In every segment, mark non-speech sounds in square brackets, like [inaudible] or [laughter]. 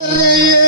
Yeah. [laughs]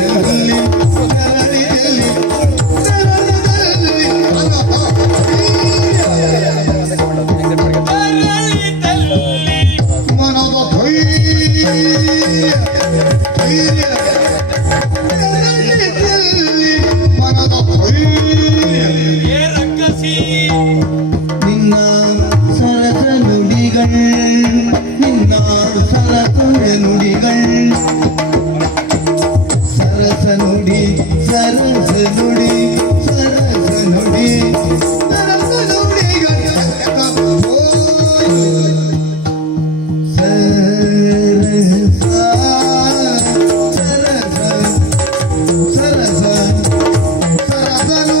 ಬಂದರು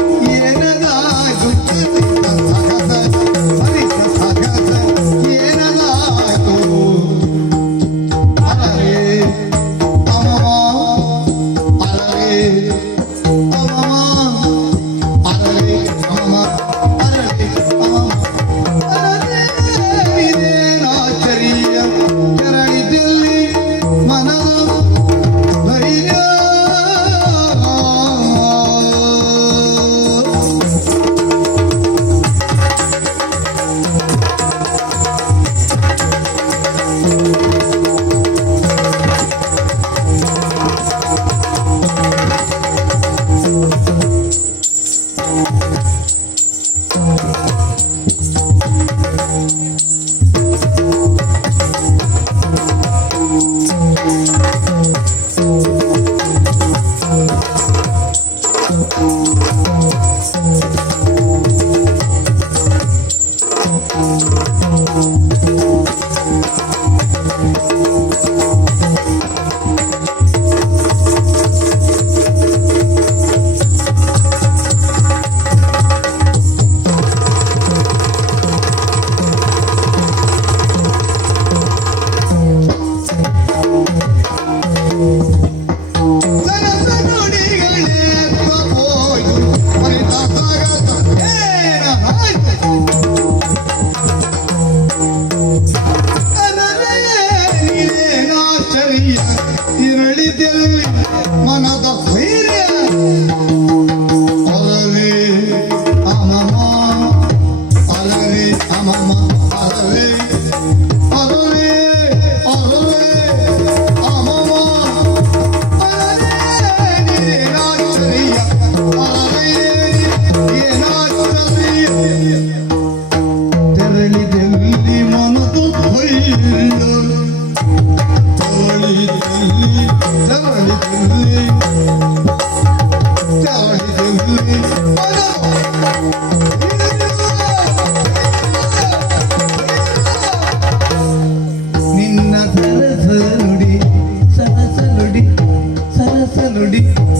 Nudi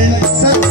I'm Alexa.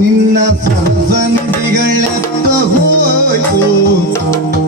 Nidhi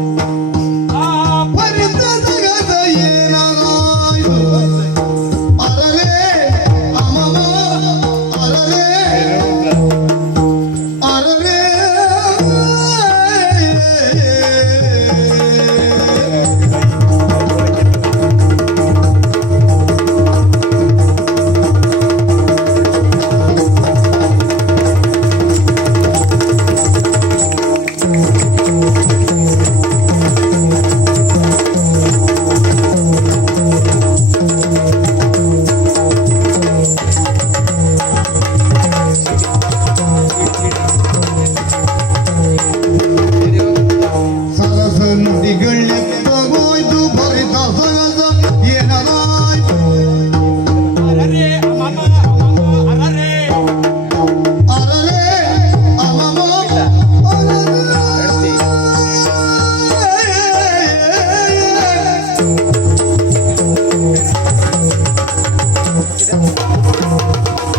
Thank you.